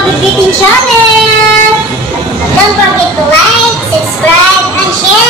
Magigiting channel! Don't forget to like, subscribe, and share!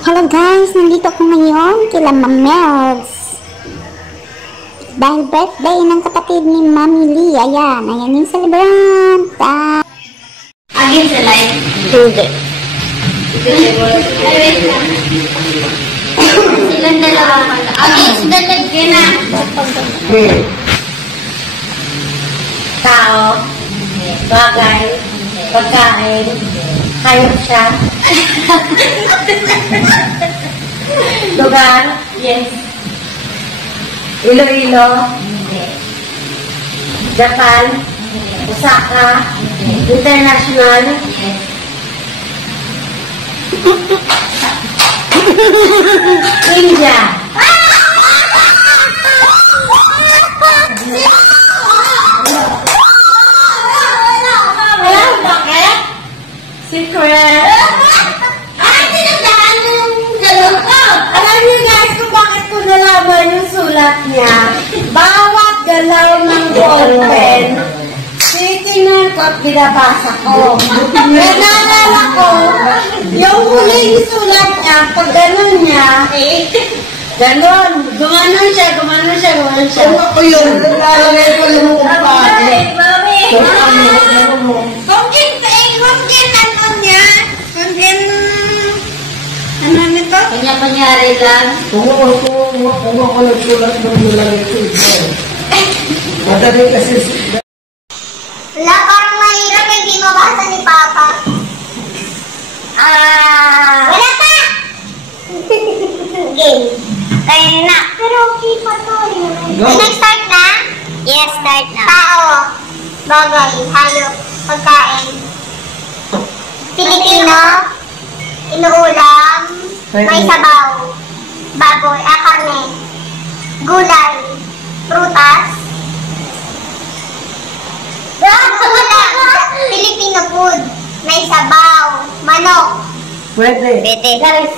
Hello guys, nandito ako ngayon kila Ma'am Mel's dahil birthday ng kapatid ni Mami Lee. Ayan yung celebrant. Again sa live? Hindi. Silang dalawa pala. Again, silang na. Tao, bagay, pagkain, hayop siya. Lugar? Yes. Iloilo? Hindi. Japan? Osaka? International? Yes. India? Wala bakit? Secret? Alam niyo guys kung bakit ko nalaman yung sulat niya. Bawat galaw ng ballpen, titingnan ko at binabasa ko. Naalala ko, yung huling sulat niya, pag gano'n niya, gano'n, gumanon siya. Ano ko yun? Lalagay ko yung kumpare. Ano nito? Kanya-kanyari lang. Kung ako nagsulat ng nilagay ko ito. Madali kasi... Wala, parang mahirap hindi mabasa ni Papa. Wala pa! Game. Kaya na. Pero okay pa to. Nag-start na? Yes, start na. Tao, bagay, hayop, pagkain. Pilipino, inuulam, may sabaw, baboy, karne, gulay, prutas, Filipino food, may sabaw, manok. Pwede. Guys.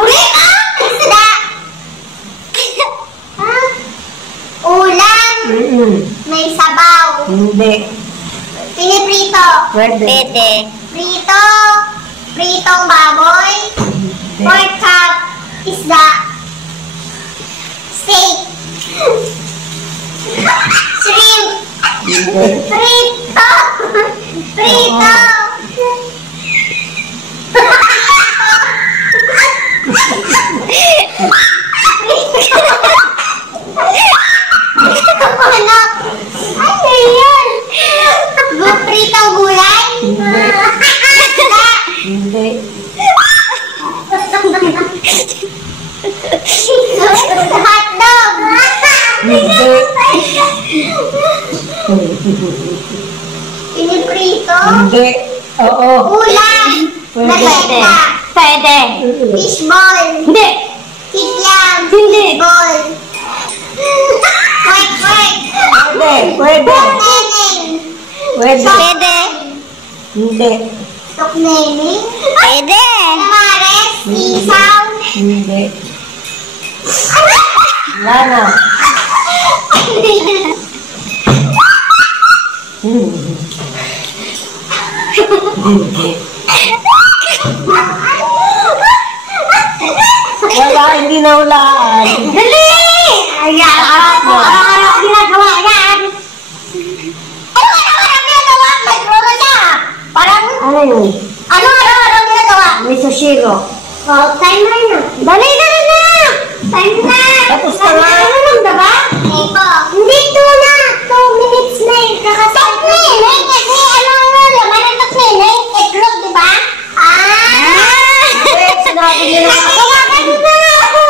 Uli ka! Isda! Ulam, may sabaw. Hindi. Piniprito. Pwede. Pritong baboy, pork chop, isda, steak, shrimp, prito. Ano yan? Pritong gulay? Hindi. Hotdog! Hindi. Piniprito? Hindi. Oo. Ulam! Pwede. Fishball! Hindi. Kikyam! Hindi. Fishball! Kwek! Pwede. Neneng! Pwede. Hindi. Tok neneng? Pwede. Mares! Isaw! Hindi. Wala na. Hindi. Wala, hindi na ulaan. Dali! Ayan, araw-araw ginagawa yan. Ano araw-araw ginagawa? May kloro siya. Parang, Ano yun? ano araw-araw ginagawa? Miso Shiro. Oh, timer na. Dali na! Time na! Tapos na nga. Ano diba? Hindi 2 na. 2 minutes na eh. Kakasap na eh. Ano laman ng takmin? Itlog, diba? Sinabi niya na. Kawakan mo na ako!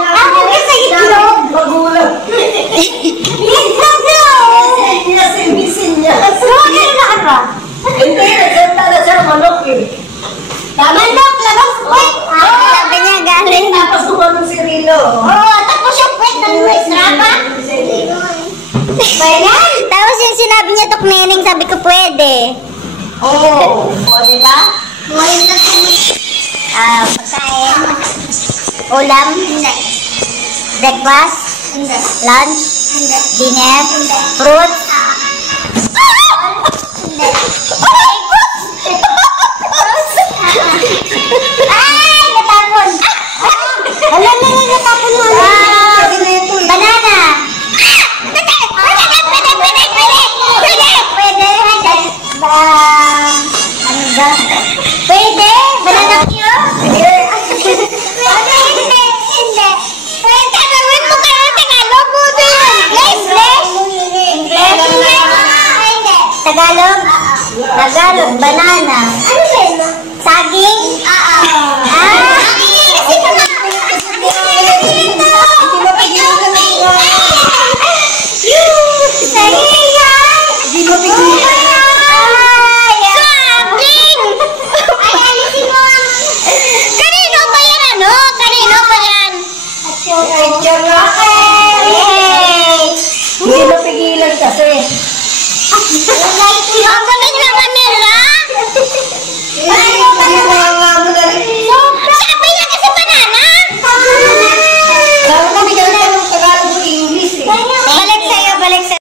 Ako kasi itlog! Magulang. Itlog daw! Sinasin niya. Kawakan na ka? Hindi, nagsalita na siya manok eh. Manok, labas kwet! Sabi niya galing. Tapos tumanong si Rilo. Oo, tapos yung kwet ng trapa. Bayan! Tapos yung sinabi niya, Tuknening, sabi ko pwede. Oo. O, diba? Ngayon na pagkain. Ulam. Hindi. Breakfast. Hindi. Lunch. Hindi. Dinner. Fruit. Hindi. Ay! Natapon! Wala na lang natapon mo. Banana! Ano ba? Pwede? Banana kayo? Hindi. Pwede ka gawin mo kayo ng Tagalog mo din. Tagalog? Tagalog, banana. Ano yun? Saging? Hindi mapigilan kasi. Ang galing naman nila! Sabi niya kasi banana! Sabi ko, bigyan ko ng Tagalog o English eh. Balik sa'yo, balik sa'yo.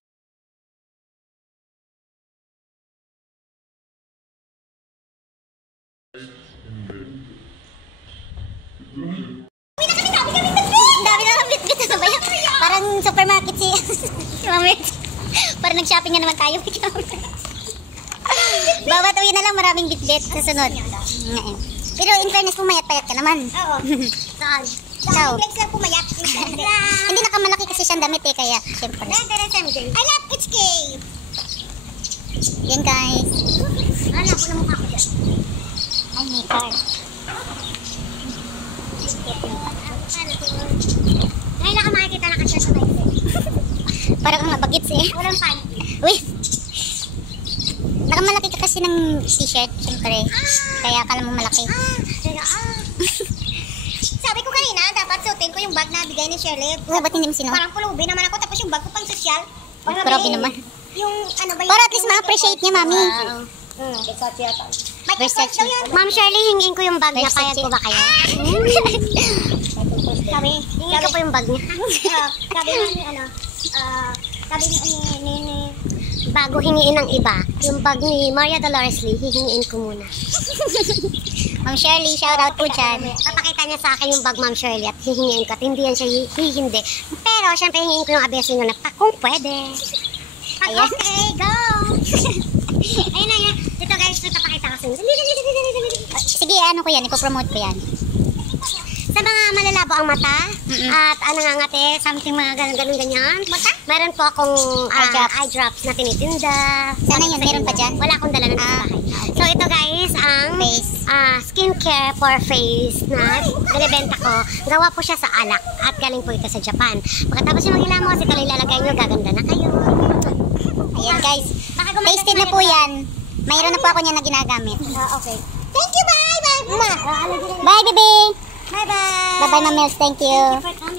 Dami na lang bit-bit na ba yan? Parang supermarket si Mami. Parang nag-shopping na naman tayo. Bawat uwi na lang maraming bit-bit sa sunod. Pero in fairness, pumayat-payat ka naman. Oo. Saan? Sa complex lang pumayat. Hindi nakamalaki kasi siyang damit eh, kaya syempre. I love HK! Yan guys. Ano po na mukha ko dyan? Ay, may card. Ngayon lang ka makikita na kasi sa live. Parang ang bagits eh. Walang fan. Uy! Nakamalaki ka kasi ng t-shirt, syempre. Kaya akala mo malaki. Sabi ko kanina, dapat suotin ko yung bag na bigay ni Shirley. Ba't hindi mo sinuot? Parang pulubi naman ako, tapos yung bag ko pang sosyal. Grabe naman. Yung ano ba yun? Para at least ma-appreciate niya, Mami. Versace yata. Versace. Ma'am Shirley, hingin ko yung bag niya. Payag ko ba kayo? Sabi, hingin ko po yung bag niya. Sabi ni ano, sabi ni bago hingiin ng iba, yung bag ni Maria Dolores Lee, hihingiin ko muna. Ma'am Shirley, shout out po dyan. Papakita niya sa akin yung bag, Ma'am Shirley, at hihingiin ko. At hindi yan siya hihindi. Pero, syempre, hihingiin ko yung abeso nyo na kung pwede. Okay, go! Ayun na yan. Dito guys, papakita ko sa inyo. Sige, ano ko yan, ipopromote ko yan. Sa mga malalabo ang mata, at nangangate, something mga ganun-ganyan. Meron po akong eye drops na tinitinda. Sana yun, meron pa dyan? Wala akong dala ng bahay. So ito guys, ang skincare for face na binibenta ko. Gawa po siya sa alak at galing po ito sa Japan. Pagkatapos yung maghilamos, ito lang ilalagay nyo, gaganda na kayo. Ayan guys, tasted na po yan. Mayroon na po ako niya na ginagamit. Okay. Thank you, bye! Bye, baby! Bye-bye, Ma'am Mills. Thank you. Thank you for coming.